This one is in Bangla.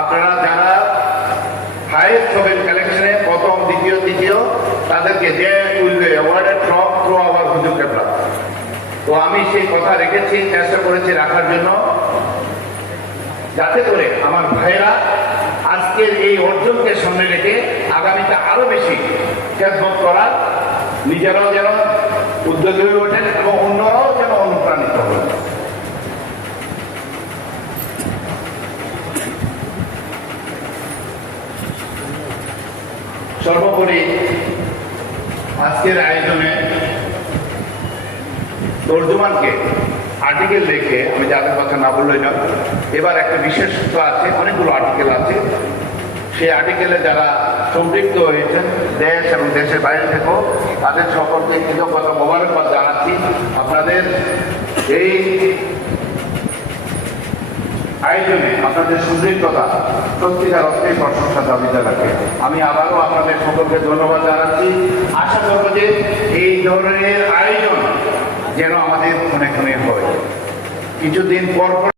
আপনারা যারা হাইয়েস্ট হবেন কালেকশনে প্রথম, দ্বিতীয়, তৃতীয়, তাদেরকে যে উইল অ্যাওয়ার্ডেড ফ্রম থ্রু কেবলা তো আমি সেই কথা রেখেছি, চেষ্টা করেছি রাখার জন্য। যাতে করে আমার ভাইরা আজকের এই অর্জনকে সামনে রেখে আগামীতে আরও বেশি খেদমত করার, নিজেরাও যেন উদ্যোগী হয়ে ওঠেন এবং অন্যরাও সর্বোপরি আজকের আয়োজনে তর্জমানকে আর্টিকেল লিখে আমি যাদের কথা না বললেই না এবার একটা বিশেষত্ব আছে, অনেকগুলো আর্টিকেল আছে। সেই আর্টিকেলে যারা সম্পৃক্ত হয়েছেন, দেশ এবং দেশের বাইরে থেকেও, তাদের সকলকে কৃতজ্ঞতা, মোবারকবাদ জানাচ্ছি। আপনাদের এই আয়োজনে আপনাদের সুদৃঢ়তা, সত্যিকার অর্থে প্রশংসা দাবিতে রাখে আমি আবারও আপনাদের সকলকে ধন্যবাদ জানাচ্ছি। আশা করব যে এই ধরনের আয়োজন যেন আমাদের ক্ষণে ক্ষণে হয়। কিছুদিন পর পর